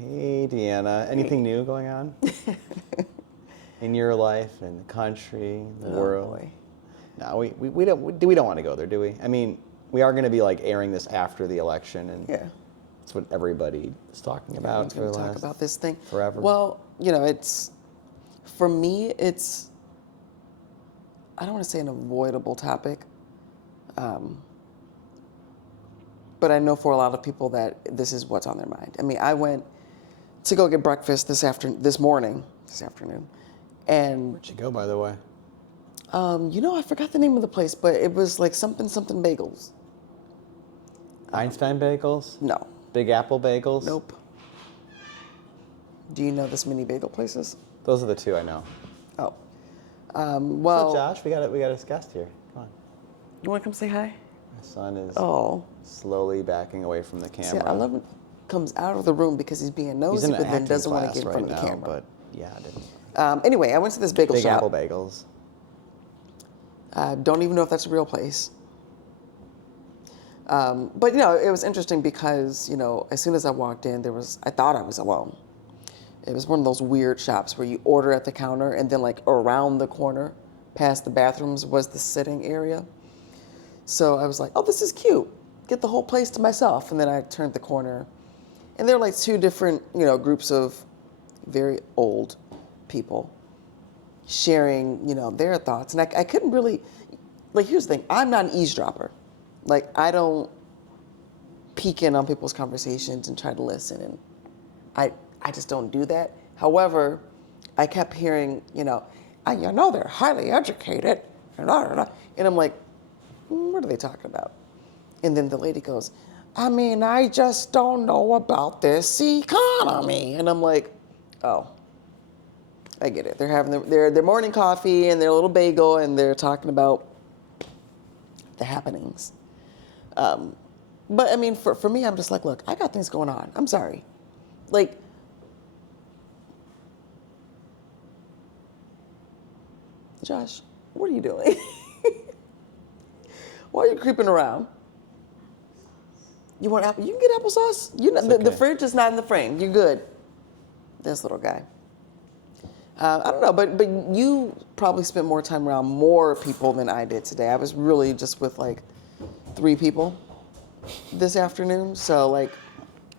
Hey, DeAnna. Anything new going on in your life, in the country, the world? Boy. No, we don't want to go there, do we? I mean, we are going to be like airing this after the election, and Yeah. that's what everybody is talking about. Everyone's going to talk about this thing forever. Well, for me, it's, I don't want to say an avoidable topic, but I know for a lot of people that this is what's on their mind. I mean, I went to go get breakfast this afternoon, and Where'd you go, by the way? I forgot the name of the place, but it was like something bagels. Einstein Bagels? No. Big Apple Bagels? Nope. Do you know this many bagel places? Those are the two I know. Oh. What's up, Josh? We got a guest here. Come on. You want to come say hi? My son is slowly backing away from the camera. See, I love when he comes out of the room because he's being nosy, He's in an but then acting doesn't want to class get in right front of the now, camera. but yeah, I didn't. Anyway, I went to this bagel Big shop. Apple Bagels. Don't even know if that's a real place. But it was interesting because as soon as I walked in, I thought I was alone. It was one of those weird shops where you order at the counter and then like around the corner, past the bathrooms, was the sitting area. So I was like, oh, this is cute. Get the whole place to myself. And then I turned the corner, and there were like two different groups of very old people sharing their thoughts. And I couldn't really, here's the thing, I'm not an eavesdropper. I don't peek in on people's conversations and try to listen, and I just don't do that. However, I kept hearing, they're highly educated, and I'm like, what are they talking about? And then the lady goes, I just don't know about this economy. And I'm like, oh, I get it. They're having their morning coffee and their little bagel, and they're talking about the happenings. But I mean, for me, I'm just like, look, I got things going on. I'm sorry. Josh, what are you doing? Why are you creeping around? You want apple? You can get applesauce. The fridge is not in the frame. You're good. This little guy. I don't know, but you probably spent more time around more people than I did today. I was really just with 3 people this afternoon. So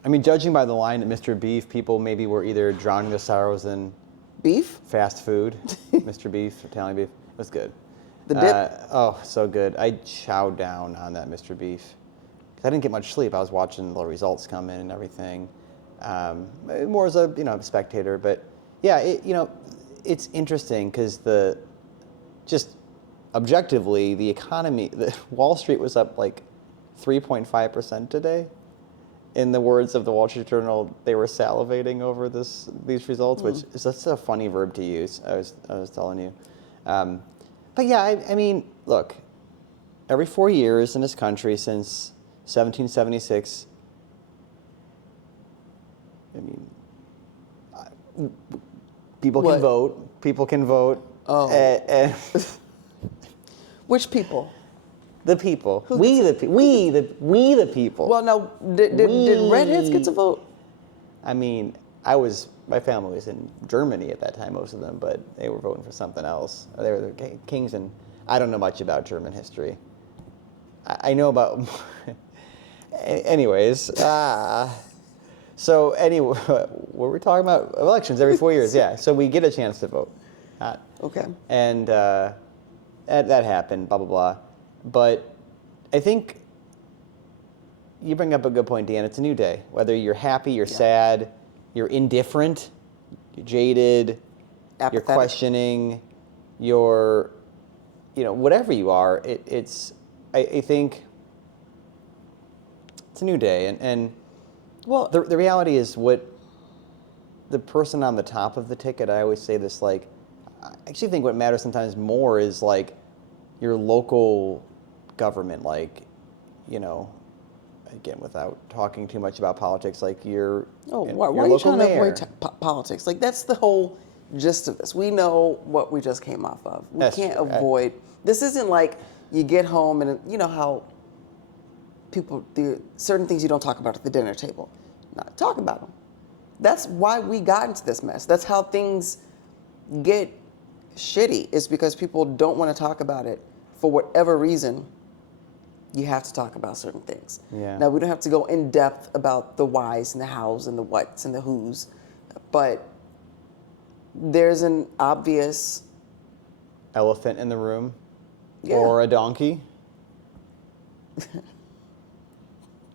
I mean, judging by the line at Mr. Beef, people maybe were either drowning their sorrows in beef, fast food. Mr. Beef, Italian beef, it was good. The dip. Oh, so good. I chowed down on that Mr. Beef. 'Cause I didn't get much sleep. I was watching the results come in and everything. More as a spectator, but yeah, it's interesting because just objectively, the economy, Wall Street was up 3.5% today. In the words of the Wall Street Journal, they were salivating over these results, which is that's a funny verb to use. I was telling you, but yeah, I mean, look, every 4 years in this country since 1776. I mean, people can vote. People can vote. Oh. Which people? The people. We the people. Well, now, did redheads get to vote? I mean, my family was in Germany at that time, most of them, but they were voting for something else. They were the kings, and I don't know much about German history. I know about, anyways. So anyway, what were we talking about? Elections every 4 years, yeah. So we get a chance to vote. Okay. And that happened, blah, blah, blah. But I think you bring up a good point, Dan. It's a new day. Whether you're happy, you're sad, you're indifferent, you're jaded, apathetic, you're questioning, you're, whatever you are, I think it's a new day. And well, the reality is what the person on the top of the ticket, I always say this, I actually think what matters sometimes more is your local government, again, without talking too much about politics, your why your are you local trying mayor. to avoid politics? That's the whole gist of this. We know what we just came off of. We can't avoid. This isn't you get home and you know how people do certain things you don't talk about at the dinner table. Not talk about them. That's why we got into this mess. That's how things get shitty, is because people don't want to talk about it for whatever reason. You have to talk about certain things. Yeah. Now, we don't have to go in depth about the whys and the hows and the whats and the whos, but there's an obvious Elephant in the room, Yeah. or a donkey.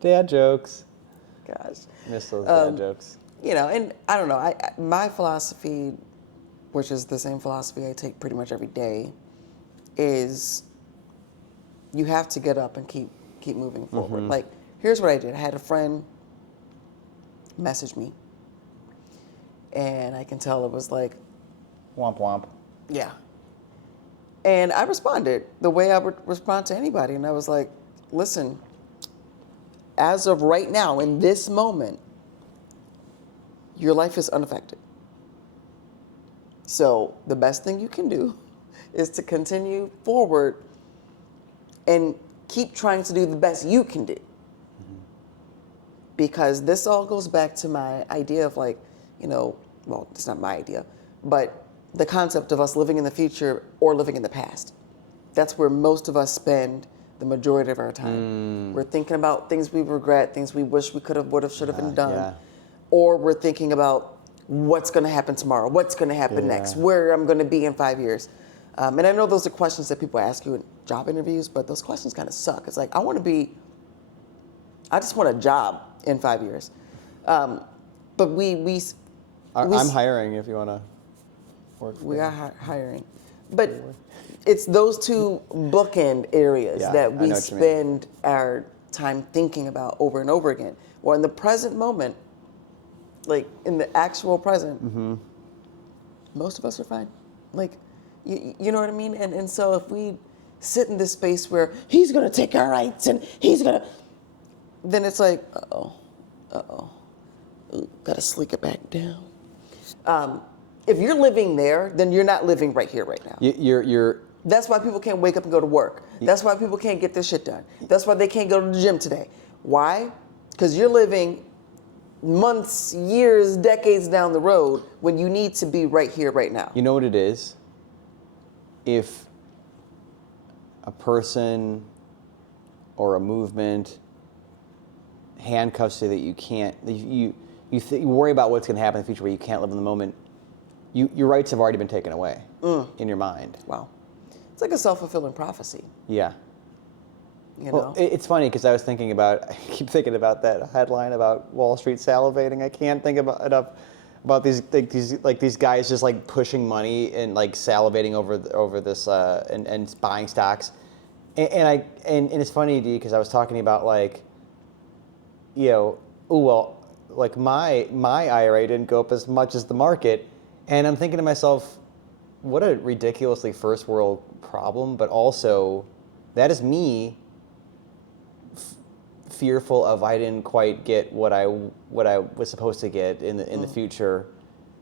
Dad jokes. gosh. Miss those dad jokes. You know, and I don't know, my philosophy, which is the same philosophy I take pretty much every day, is you have to get up and keep moving forward. Like, here's what I did. I had a friend message me, and I can tell it was like, Womp womp. yeah. And I responded the way I would respond to anybody, and I was like, listen, as of right now, in this moment, your life is unaffected. So the best thing you can do is to continue forward and keep trying to do the best you can do. Because this all goes back to my idea of, like, you know, well, it's not my idea, but the concept of us living in the future or living in the past. That's where most of us spend the majority of our time. We're thinking about things we regret, things we wish we could have, would have, should have been done. Yeah. Or we're thinking about what's going to happen tomorrow, what's going to happen next, where I'm going to be in 5 years. And I know those are questions that people ask you in job interviews, but those questions kind of suck. It's like, I just want a job in 5 years. But I'm hiring if you want to work. we are hiring. But it's those two bookend areas Yeah, that I we know what you mean. spend our time thinking about over and over again. Well, in the present moment, like in the actual present, most of us are fine. Like, you know what I mean? And so if we sit in this space where he's going to take our rights and he's going to, then it's like, got to slick it back down. If you're living there, then you're not living right here, right now. You're That's why people can't wake up and go to work. That's why people can't get their shit done. That's why they can't go to the gym today. Why? Because you're living months, years, decades down the road when you need to be right here, right now. You know what it is? If a person or a movement handcuffs you that you can't, you worry about what's going to happen in the future where you can't live in the moment, your rights have already been taken away in your mind. Wow. It's like a self-fulfilling prophecy, Yeah. you Well, know? it's funny because I keep thinking about that headline about Wall Street salivating. I can't think about these guys just like pushing money and like salivating over this and buying stocks, and it's funny, D, because I was talking about like, you know, like my IRA didn't go up as much as the market, and I'm thinking to myself, what a ridiculously first world problem, but also that is me fearful of I didn't quite get what I was supposed to get in the future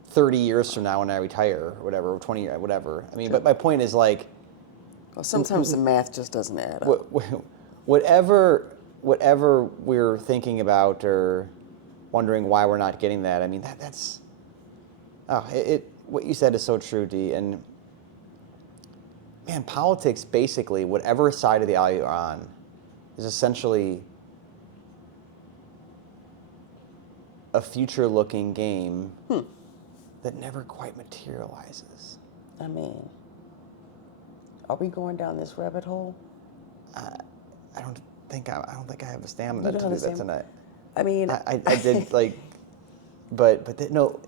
30 years from now when I retire or whatever, 20 years, whatever. I mean, but my point is like, Well, sometimes the math just doesn't add up. whatever we're thinking about or wondering why we're not getting that, I mean, that's what you said is so true, D. And man, politics, basically, whatever side of the aisle you're on, is essentially a future-looking game that never quite materializes. I mean, are we going down this rabbit hole? I don't think I have the stamina to don't do have the that tonight. I mean, I did like, no.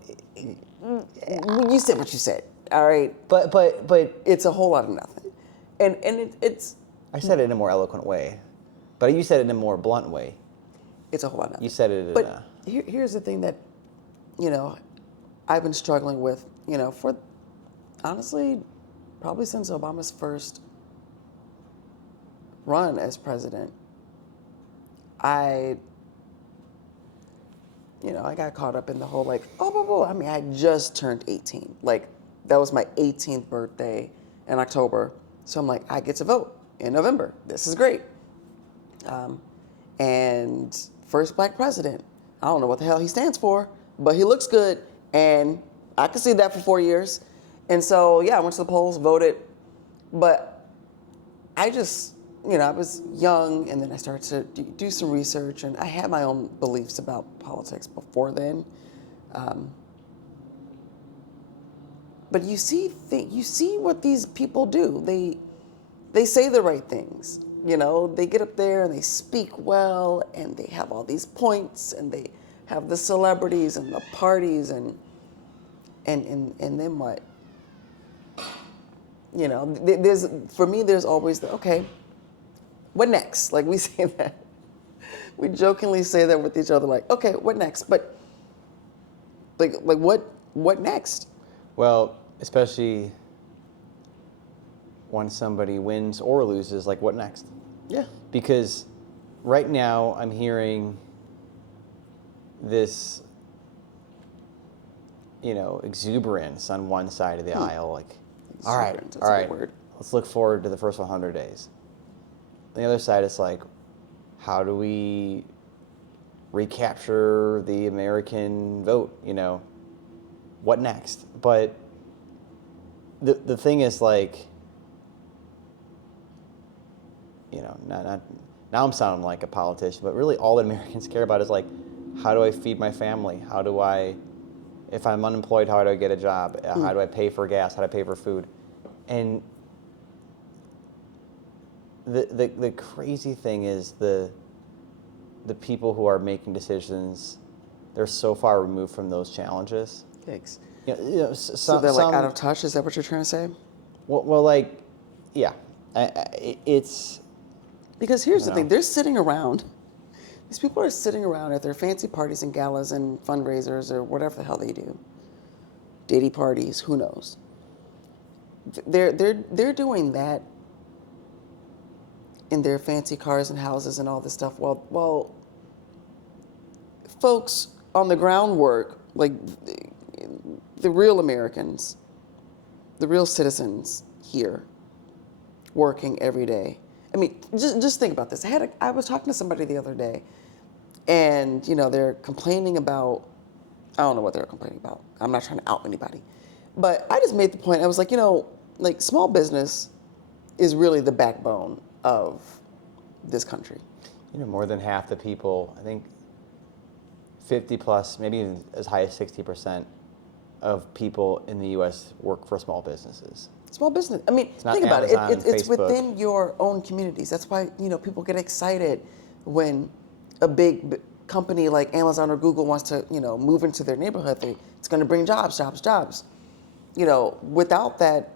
you said what you said, all right? But It's a whole lot of nothing. And it's I said it in a more eloquent way, but you said it in a more blunt way. it's a whole lot of nothing. You said it in But here's the thing that, you know, I've been struggling with, you know, for honestly, probably since Obama's first run as president. I got caught up in the whole like, I mean, I just turned 18. Like, that was my 18th birthday in October. So I'm like, I get to vote in November. This is great. And first black president. I don't know what the hell he stands for, but he looks good, and I could see that for 4 years. And so, yeah, I went to the polls, voted, but I just, I was young, and then I started to do some research, and I had my own beliefs about politics before then. But you see what these people do. They say the right things. They get up there and they speak well, and they have all these points, and they have the celebrities and the parties, and then what? There's always okay, what next? Like, we say that. We jokingly say that with each other, like, okay, what next? But like what next? Well, especially when somebody wins or loses, like, what next? Yeah. Because right now I'm hearing this, exuberance on one side of the aisle, like, all right, let's look forward to the first 100 days. On the other side, it's like, how do we recapture the American vote? What next? But the thing is, like, now I'm sounding like a politician, but really all that Americans care about is, like, how do I feed my family? If I'm unemployed, how do I get a job? How do I pay for gas? How do I pay for food? And the crazy thing is the people who are making decisions, they're so far removed from those challenges. Thanks. So they're like out of touch. Is that what you're trying to say? Well, like, yeah, it's because here's the thing: they're sitting around. These people are sitting around at their fancy parties and galas and fundraisers or whatever the hell they do. Diddy parties, who knows? They're doing that in their fancy cars and houses and all this stuff. Well, folks on the groundwork, like the real Americans, the real citizens here, working every day. I mean, just think about this. I was talking to somebody the other day, and they're complaining about, I don't know what they're complaining about. I'm not trying to out anybody, but I just made the point. I was like, like, small business is really the backbone of this country. More than half the people, I think 50 plus, maybe even as high as 60% of people in the U.S. work for small businesses. Small business. I mean, think about it. It's within your own communities. That's why, people get excited when a big company like Amazon or Google wants to, move into their neighborhood. It's going to bring jobs. Without that,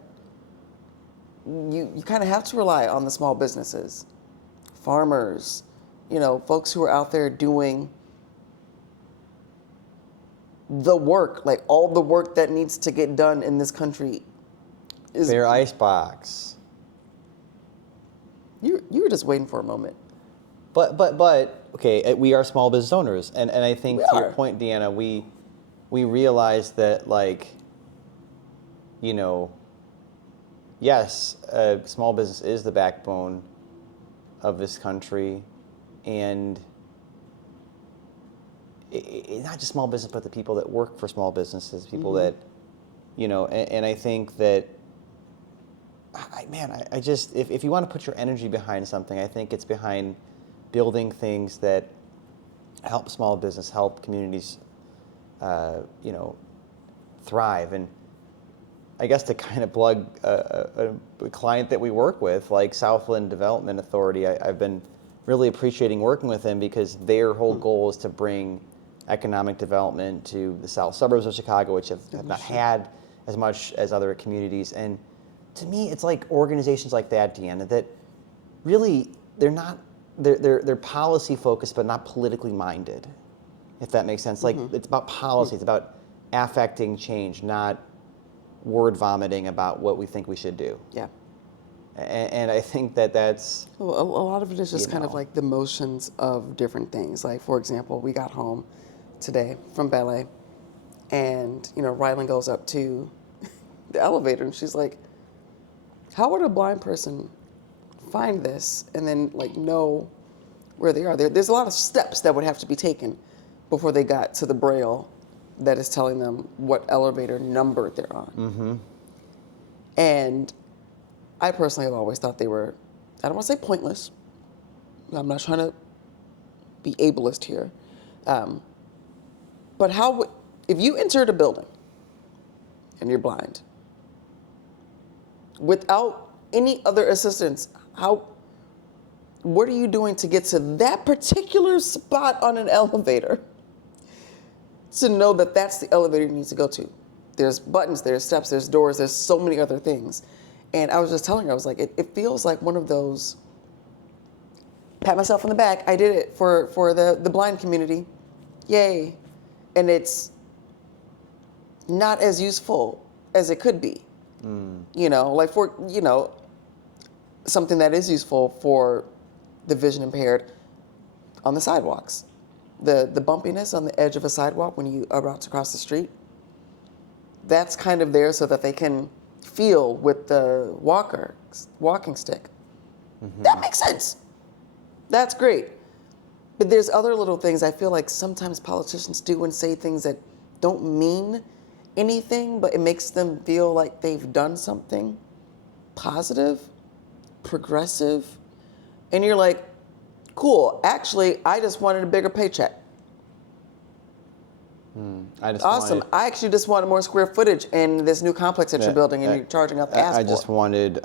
you kind of have to rely on the small businesses, farmers, folks who are out there doing the work, like all the work that needs to get done in this country. Their icebox. You were just waiting for a moment. But okay, we are small business owners, and I think to your point, DeAnna, we realize that, like, yes, small business is the backbone of this country, and it's not just small business, but the people that work for small businesses, people that, and I think that, I just, if you want to put your energy behind something, I think it's behind building things that help small business, help communities, thrive. And I guess to kind of plug a client that we work with, like Southland Development Authority, I've been really appreciating working with them because their whole goal is to bring economic development to the south suburbs of Chicago, which have not had as much as other communities. And to me, it's like organizations like that, DeAnna, that really, they're policy focused, but not politically minded, if that makes sense. Like, it's about policy, it's about affecting change, not word vomiting about what we think we should do. Yeah. And I think that's... Well, a lot of it is just kind of like the motions of different things. Like, for example, we got home today from ballet, and, Rylan goes up to the elevator, and she's like, how would a blind person find this and then, like, know where they are? There's a lot of steps that would have to be taken before they got to the Braille that is telling them what elevator number they're on. Mm-hmm. And I personally have always thought they were, I don't want to say pointless. I'm not trying to be ableist here. But if you entered a building and you're blind, without any other assistance, what are you doing to get to that particular spot on an elevator to know that that's the elevator you need to go to? There's buttons, there's steps, there's doors, there's so many other things. And I was just telling her, I was like, it feels like one of those, pat myself on the back, I did it for the blind community. Yay. And it's not as useful as it could be. You know, like for, you know, something that is useful for the vision impaired on the sidewalks. The bumpiness on the edge of a sidewalk when you are about to cross the street, that's kind of there so that they can feel with the walking stick. Mm-hmm. That makes sense. That's great. But there's other little things I feel like sometimes politicians do and say things that don't mean anything, but it makes them feel like they've done something positive, progressive. And you're like, cool, actually, I just wanted a bigger paycheck. Awesome. I actually just wanted more square footage in this new complex that you're building, and you're charging up ass I for. just wanted,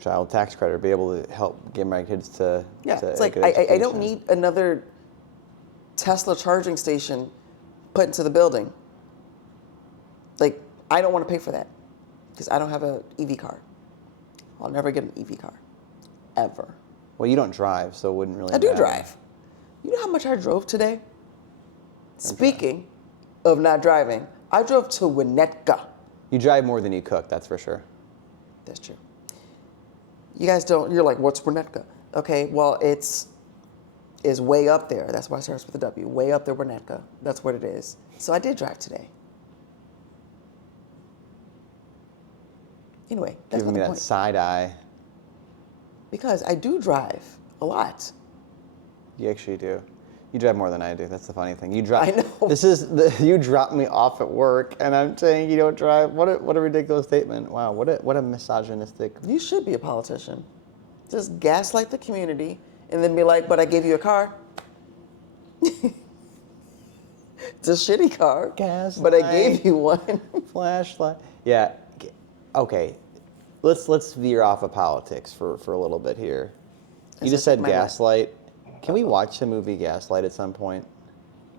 child tax credit, be able to help get my kids to. Yeah, to it's like I I don't need another Tesla charging station put into the building. Like, I don't want to pay for that because I don't have an EV car. I'll never get an EV car, ever. Well, you don't drive, so it wouldn't really I do matter. drive. You know how much I drove today? Speaking of not driving, I drove to Winnetka. You drive more than you cook, that's for sure. That's true. You guys don't, you're like, what's Winnetka? Okay, well, is way up there. That's why it starts with a W. Way up there, Winnetka. That's what it is. So I did drive today. Anyway, that's Giving me not the that point. side eye. Because I do drive a lot. You actually do. You drive more than I do. That's the funny thing. You drive. I know. You drop me off at work, and I'm saying you don't drive. What a ridiculous statement. Wow. What a misogynistic. You should be a politician. Just gaslight the community and then be like, but I gave you a car. It's a shitty car. Gaslight. But I gave you one. Flashlight. Yeah. Okay. Let's veer off of politics for a little bit here. You just said gaslight. Can we watch the movie Gaslight at some point?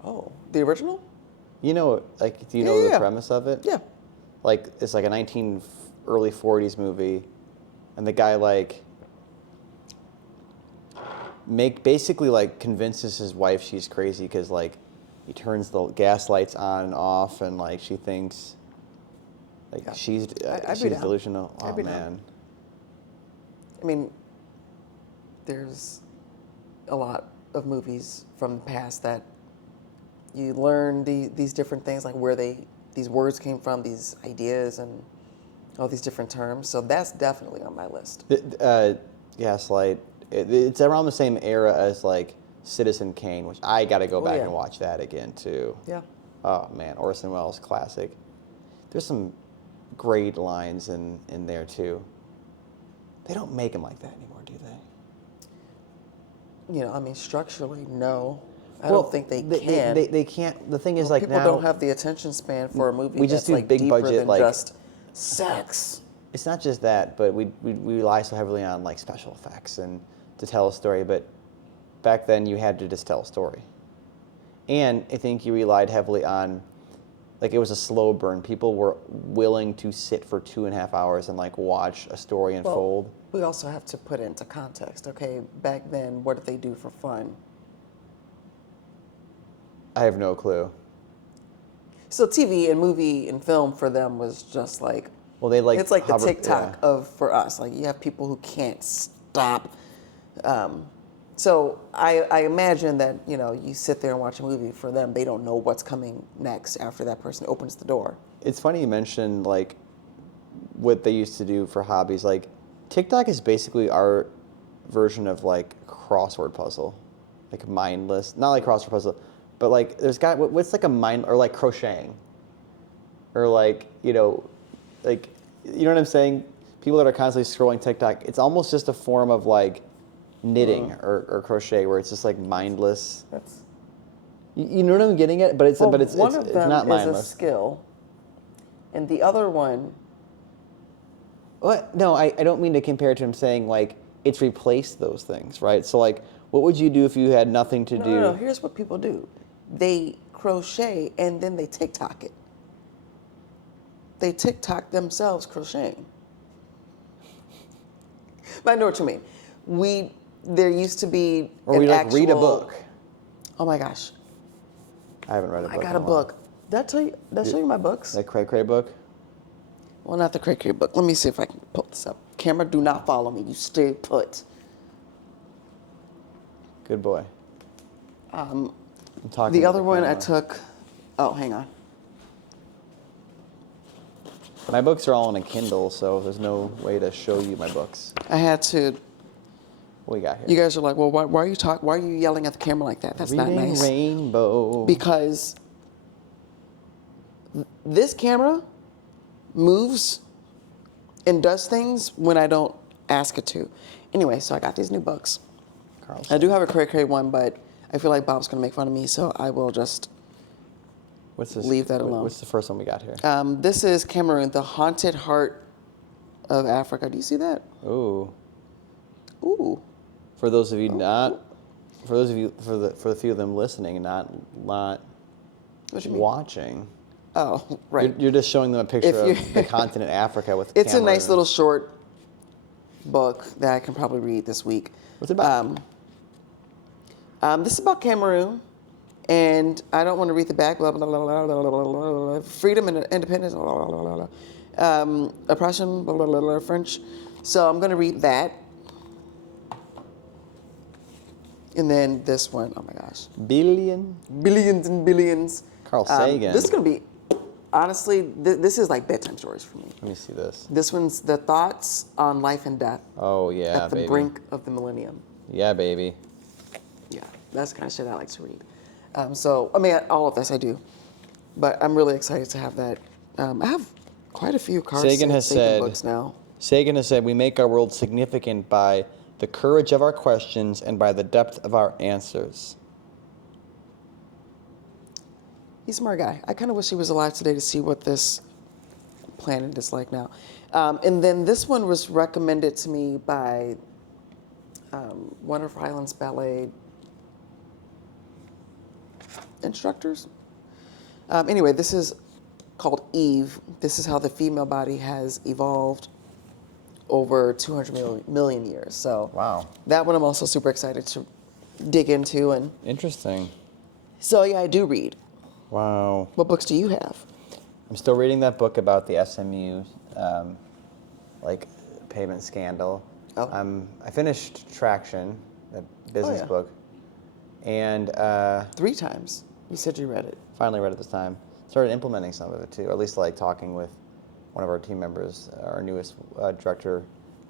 Oh, the original? You know, like, do you know the Yeah. premise of it? Yeah. Like, it's like a early 40s movie, and the guy, like, basically, like, convinces his wife she's crazy because, like, he turns the gas lights on and off, and, like, she thinks, like, Yeah. she's I'd be down. delusional. I'd Oh, be down. man. I mean, there's a lot of movies from the past that you learn these different things, like where these words came from, these ideas, and all these different terms. So that's definitely on my list. Gaslight, it's around the same era as, like, Citizen Kane, which I got to go back yeah. and watch that again, too. Yeah. Oh, man, Orson Welles, classic. There's some great lines in there, too. They don't make them like that anymore, do they? You know, I mean, structurally, no. I don't think they can. They can't. The thing is, like, people now don't have the attention span for a movie we just that's do like big deeper budget, than like, just sex. it's not just that, but we rely so heavily on, like, special effects and to tell a story. But back then, you had to just tell a story, and I think you relied heavily on, like, it was a slow burn. People were willing to sit for 2.5 hours and, like, watch a story unfold. Well, we also have to put it into context. Okay, back then, what did they do for fun? I have no clue. So TV and movie and film for them was just like, Well, they like it's like the hover- TikTok yeah. of for us. Like, you have people who can't stop. So I imagine that, you know, you sit there and watch a movie. For them, they don't know what's coming next after that person opens the door. It's funny you mentioned, like, what they used to do for hobbies. Like, TikTok is basically our version of, like, crossword puzzle, like, mindless, not like crossword puzzle, but like there's got what's like a mind or like crocheting, or like like you know what I'm saying? People that are constantly scrolling TikTok, it's almost just a form of like knitting or crochet where it's just like mindless. That's You know what I'm getting at? But it's well, but it's one of them not is mindless. a skill, and the other one. What? No, I don't mean to compare it to him saying like it's replaced those things, right? So like, what would you do if you had nothing to do? No. Here's what people do: they crochet and then they TikTok it. They TikTok themselves crocheting. But I know what you mean. There used to be Or an we like actual, read a book. Oh my gosh, I haven't read a book. I got in a while. book. Did I show you my books? That Cray Cray book. Well, not the Cray Cray book. Let me see if I can pull this up. Camera, do not follow me. You stay put. Good boy. I'm talking. The to other one I camera. took. Oh, hang on. My books are all on a Kindle, so there's no way to show you my books. I had to. What we got here? You guys are like, well, why are you Why are you yelling at the camera like that? That's Reading not nice. Rainbow. Because this camera moves and does things when I don't ask it to. Anyway, so I got these new books. Carlson. I do have a Cray Cray one, but I feel like Bob's going to make fun of me, so I will just What's this? leave that alone. What's the first one we got here? This is Cameroon, the haunted heart of Africa. Do you see that? Ooh. Ooh. For those of you for the few of them listening and not What do you mean? watching, Oh, right. you're just showing them a picture If of the continent Africa with. It's a Cameroon. nice little short book that I can probably read this week. What's it about? This is about Cameroon, and I don't want to read the back. Blah blah blah blah blah blah blah, blah. Freedom and independence. Blah, blah, blah, blah, blah. Oppression. Blah, blah, blah, blah, French. So I'm going to read that, and then this one. Oh my gosh, billions and billions. Carl Sagan. This is going to be, honestly, this is like bedtime stories for me. Let me see this. This one's the thoughts on life and death Oh yeah, at the baby. brink of the millennium. Yeah, baby. Yeah, that's the kind of shit I like to read. So, I mean, all of this I do. But I'm really excited to have that. I have quite a few Carl Sagan has said, books now. Sagan has said, we make our world significant by the courage of our questions and by the depth of our answers. He's a smart guy. I kind of wish he was alive today to see what this planet is like now. And then this one was recommended to me by Wonderful Highlands Ballet instructors. Anyway, this is called Eve. This is how the female body has evolved over 200 million years. So Wow. that one I'm also super excited to dig into. And Interesting. so yeah, I do read. Wow. What books do you have? I'm still reading that book about the SMU, like payment scandal. Oh. I finished Traction, the business yeah. book, and 3 times. You said you read it. finally read it this time. Started implementing some of it too, or at least like talking with one of our team members, our newest director.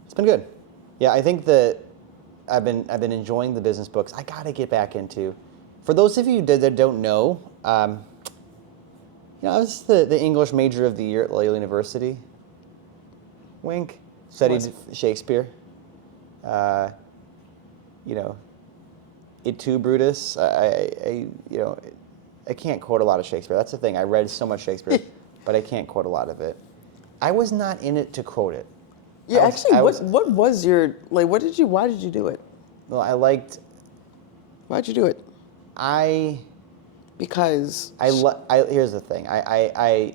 It's been good. Yeah, I think that I've been enjoying the business books. I gotta get back into. For those of you that don't know, I was the English major of the year at Loyola University. Wink. Studied Shakespeare. It too, Brutus. I can't quote a lot of Shakespeare. That's the thing. I read so much Shakespeare, but I can't quote a lot of it. I was not in it to quote it. Yeah, what was your, like, why did you do it? Well, I liked. Why'd you do it? Because Here's the thing. I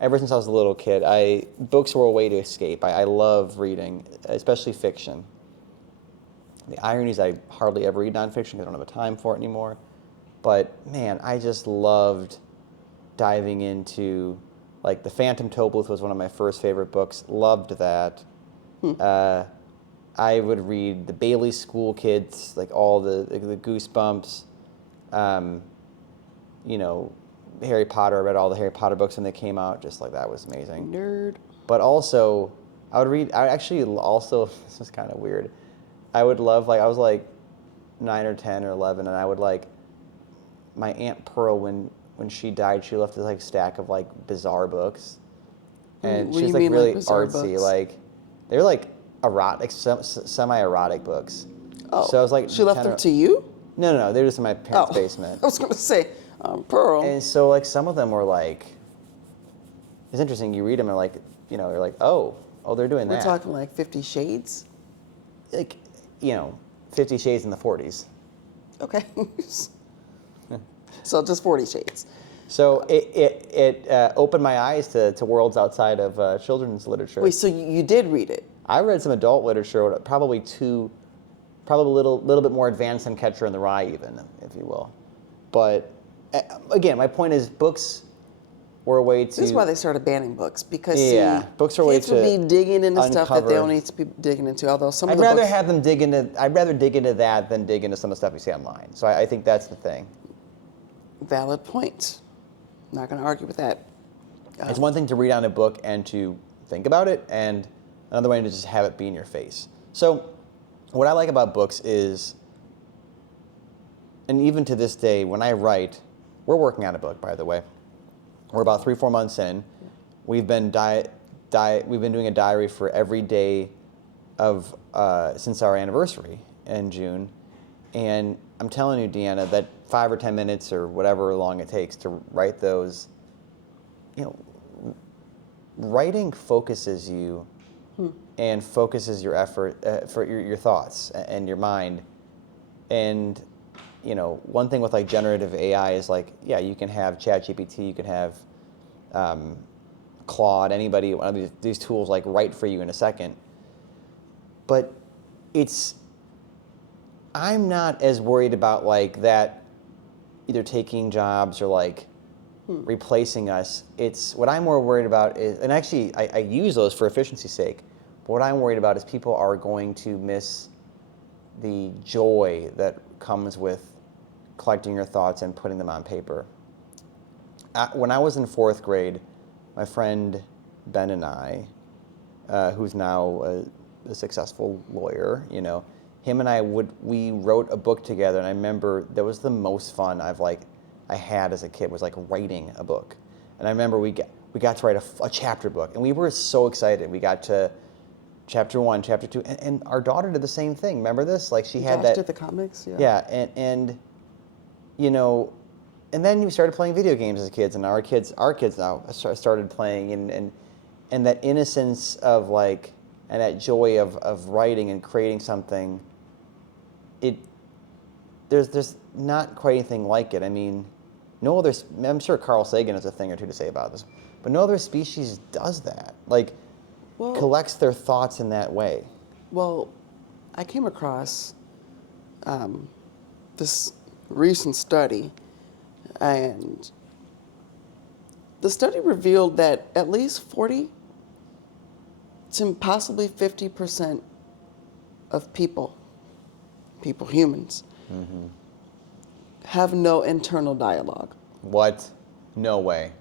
ever since I was a little kid, books were a way to escape. I love reading, especially fiction. The irony is I hardly ever read nonfiction because I don't have the time for it anymore. But man, I just loved diving into, like, The Phantom Toll Booth was one of my first favorite books. Loved that. I would read the Bailey School Kids, like all the Goosebumps. Harry Potter. I read all the Harry Potter books when they came out. Just like that was amazing. nerd. But also, I would actually also, this is kind of weird. I would love, like, I was like 9 or 10 or 11, and I would like my Aunt Pearl, when she died, she left this like stack of like bizarre books, and What do she's you like mean, like, really bizarre artsy. books? Like they're like erotic, semi-erotic books. Oh, So I was like, she left them to you? No, they're just in my parents' Oh, basement. I was gonna say, Pearl. And so like some of them were like, it's interesting. You read them and like, you're like, oh, they're doing We're that. talking like 50 Shades. Like, 50 Shades in the 40s. Okay. So just 40 Shades. So it opened my eyes to worlds outside of children's literature. Wait, so you did read it? I read some adult literature, probably a little bit more advanced than Catcher in the Rye, even, if you will. But again, my point is, books were a way to. This is why they started banning books, because books are a way kids would to be digging into stuff that they uncover. don't need to be digging into. Although some of I'd the rather books, have them dig into. I'd rather dig into that than dig into some of the stuff you see online. So I think that's the thing. valid point. Not going to argue with that. It's one thing to read on a book and to think about it, and another way to just have it be in your face. So what I like about books is, and even to this day, when I write, we're working on a book, by the way. We're about 3-4 months in. We've been we've been doing a diary for every day of since our anniversary in June, and I'm telling you, DeAnna, that 5 or 10 minutes or whatever long it takes to write those, writing focuses you and focuses your effort for your thoughts and your mind. And one thing with like generative AI is like, yeah, you can have ChatGPT, you can have Claude, anybody, one of these tools like write for you in a second. But I'm not as worried about like that either taking jobs or like replacing us. It's what I'm more worried about is, and actually I use those for efficiency's sake, but what I'm worried about is people are going to miss the joy that comes with collecting your thoughts and putting them on paper. When I was in 4th grade, my friend Ben and I, who's now a successful lawyer, him and we wrote a book together, and I remember that was the most fun I had as a kid, was like writing a book. And I remember we got to write a chapter book, and we were so excited. We got to chapter 1, chapter 2, and our daughter did the same thing. Remember this? Like she had that. did the comics, yeah. Yeah, and and then we started playing video games as kids, and our kids now started playing, and that innocence of like, and that joy of writing and creating something. There's not quite anything like it. I mean, no other. I'm sure Carl Sagan has a thing or two to say about this, but no other species does that. Like, collects their thoughts in that way. Well, I came across this recent study, and the study revealed that at least 40 to possibly 50% of humans, have no internal dialogue. What? No way.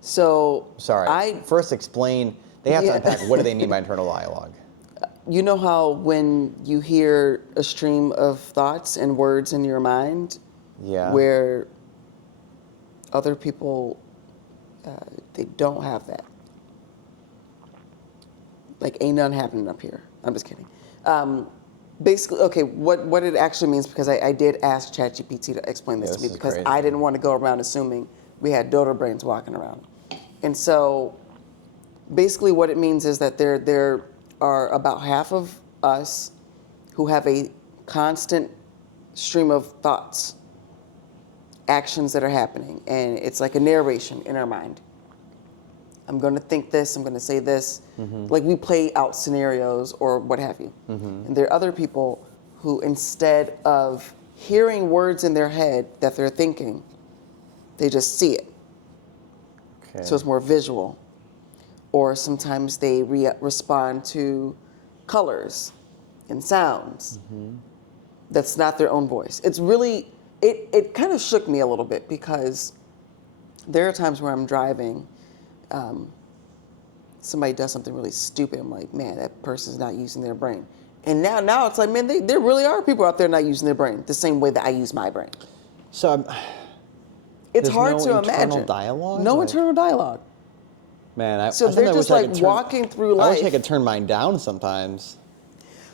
So sorry. First explain. They have to unpack. What do they mean by internal dialogue? You know how when you hear a stream of thoughts and words in your mind, where other people they don't have that. Like, ain't none happening up here. I'm just kidding. Basically, okay, what it actually means, because I did ask ChatGPT to explain this to me, because crazy. I didn't want to go around assuming we had dodo brains walking around. And so basically what it means is that there are about half of us who have a constant stream of thoughts, actions that are happening, and it's like a narration in our mind. I'm going to think this, I'm going to say this. Like, we play out scenarios or what have you. And there are other people who, instead of hearing words in their head that they're thinking, they just see it. Okay. So it's more visual. Or sometimes they respond to colors and sounds. That's not their own voice. It's really, it kind of shook me a little bit, because there are times where I'm driving, somebody does something really stupid. I'm like, man, that person's not using their brain. And now it's like, man, there really are people out there not using their brain the same way that I use my brain. So It's there's hard no to internal imagine. dialogue? No Like- internal dialogue. Man, So they're just like walking through I wish I life. could turn mine down sometimes.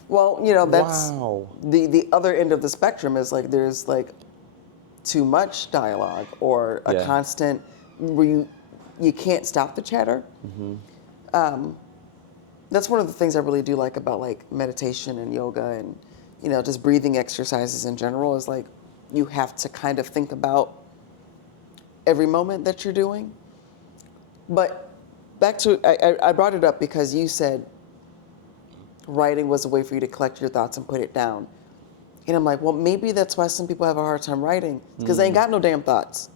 Well, that's Wow. the other end of the spectrum is like there's like too much dialogue or a Yeah. constant where you can't stop the chatter. That's one of the things I really do like about like meditation and yoga and just breathing exercises in general is like you have to kind of think about every moment that you're doing. But back to I brought it up because you said writing was a way for you to collect your thoughts and put it down. And I'm like, well, maybe that's why some people have a hard time writing because they ain't got no damn thoughts.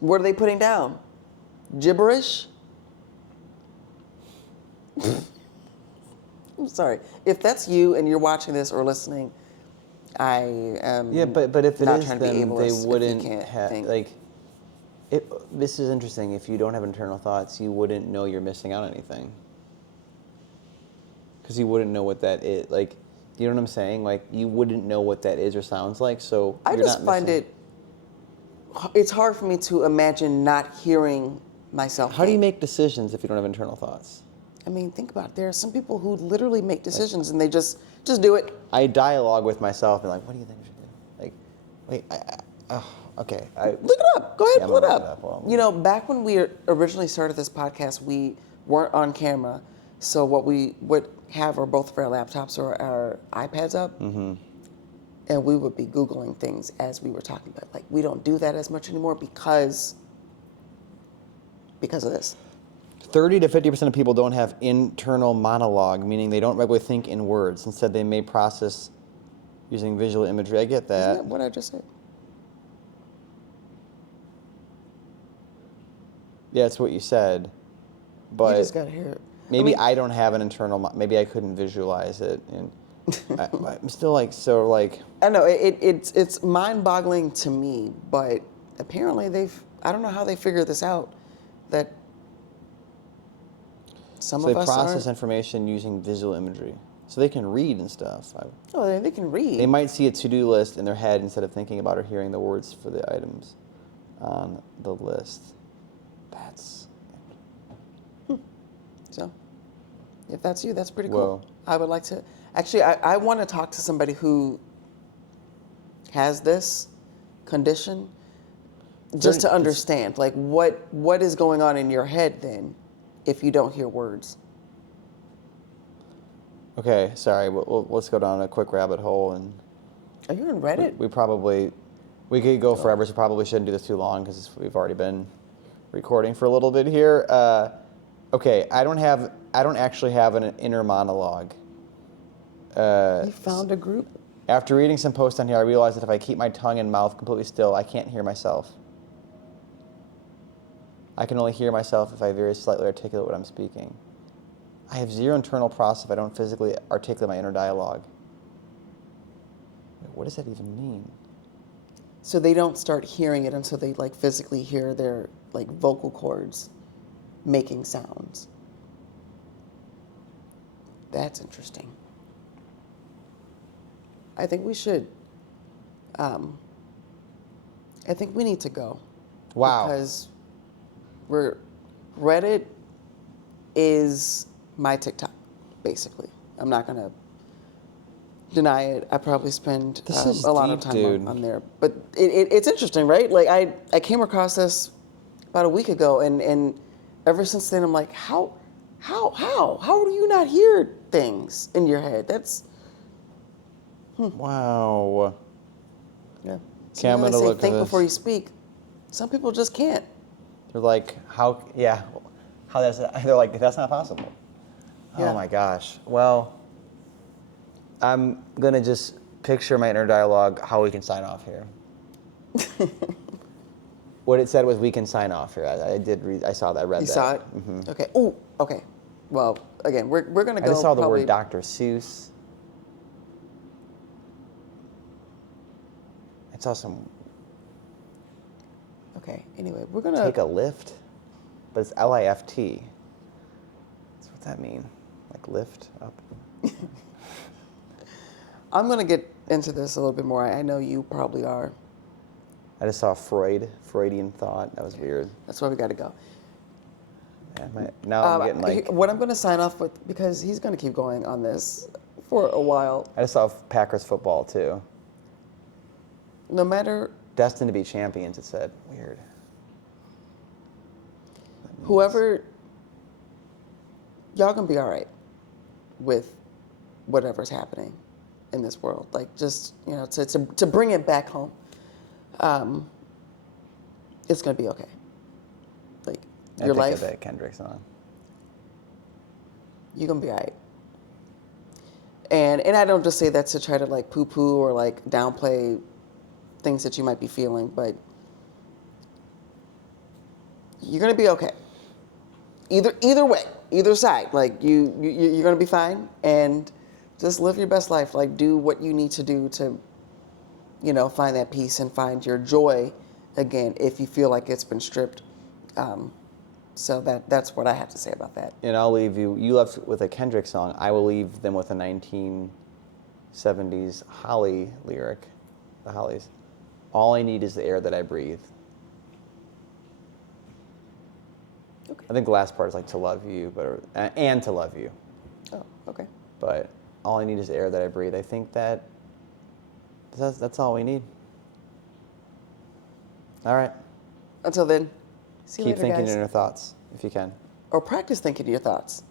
What are they putting down? Gibberish? I'm sorry. If that's you and you're watching this or listening, I am but if it not is, trying to be then they ableist if you wouldn't can't have think. like. This is interesting. If you don't have internal thoughts, you wouldn't know you're missing out on anything. Because you wouldn't know what that is. Like, you know what I'm saying? Like, you wouldn't know what that is or sounds like. So I you're just not find missing. it's hard for me to imagine not hearing myself. How do you think. make decisions if you don't have internal thoughts? I mean, think about it. There are some people who literally make decisions and they just do it. I dialogue with myself and like, what do you think we should do? Like, wait, okay. Look it up. Go ahead, Yeah, pull it I'm gonna up. look it up. Well, Back when we originally started this podcast, we weren't on camera. So what we would have are both of our laptops or our iPads up. Mm-hmm. And we would be Googling things as we were talking about. Like, we don't do that as much anymore because of this. 30 to 50% of people don't have internal monologue, meaning they don't regularly think in words. Instead, they may process using visual imagery. I get that. Isn't that what I just said? Yeah, it's what you said. But You just got to hear it. maybe I don't have an internal. Maybe I couldn't visualize it, and I'm still like so like. I know it's mind-boggling to me, but apparently I don't know how they figure this out. That some So of they us process aren't. information using visual imagery, so they can read and stuff. Oh, they can read. They might see a to-do list in their head instead of thinking about or hearing the words for the items on the list. That's So, if that's you, that's pretty cool. Whoa. I would like to. Actually, I want to talk to somebody who has this condition, just to understand, like what is going on in your head then, if you don't hear words. okay. Sorry, let's go down a quick rabbit hole and. Are you on Reddit? We could go forever, so probably shouldn't do this too long because we've already been recording for a little bit here. Okay, I don't actually have an inner monologue. You found a group? After reading some posts on here, I realized that if I keep my tongue and mouth completely still, I can't hear myself. I can only hear myself if I very slightly articulate what I'm speaking. I have zero internal process if I don't physically articulate my inner dialogue. Wait, what does that even mean? So they don't start hearing it until they like physically hear their like vocal cords making sounds. That's interesting. I think we should. I think we need to go. Wow. Because Reddit is my TikTok, basically. I'm not gonna deny it. I probably spend This is a lot of deep, time dude. on there. But it's interesting, right? Like I came across this about a week ago, and ever since then I'm like, how do you not hear things in your head? That's Wow. yeah. Okay, So I'm they gonna say look at think this. before you speak. Some people just can't. They're like, how they're like, that's not possible. Yeah. Oh my gosh. Well, I'm gonna just picture my inner dialogue, how we can sign off here. What it said was we can sign off here. I did read, I saw that, I read You that. saw it? Mm-hmm. Okay. Oh, okay. Well, again, we're gonna go. I just saw the probably, word Dr. Seuss. I saw some Okay. Anyway, we're gonna take a lift, but it's L-I-F-T. What's that mean? Like lift up? I'm gonna get into this a little bit more. I know you probably are. I just saw Freudian thought. That was weird. That's why we got to go. Yeah, now I'm getting like. What I'm going to sign off with, because he's going to keep going on this for a while. I just saw Packers football too. No matter. Destined to be champions, it said. Weird. Whoever. Y'all going to be all right with whatever's happening in this world. Like, just, to bring it back home. It's going to be okay. Like, your life. I think of that Kendrick song. You're going to be all right. And I don't just say that to try to like poo-poo or like downplay things that you might be feeling, but you're going to be okay. Either way, either side, like you're going to be fine, and just live your best life. Like, do what you need to do to, find that peace and find your joy again if you feel like it's been stripped. So that's what I have to say about that. And I'll leave you. You left with a Kendrick song. I will leave them with a 1970s Holly lyric. The Hollies. All I need is the air that I breathe. Okay. I think the last part is like to love you, and to love you. Oh, okay. But all I need is the air that I breathe. I think that's all we need. All right. Until then, see you Keep later, thinking guys. in your thoughts if you can. Or practice thinking your thoughts.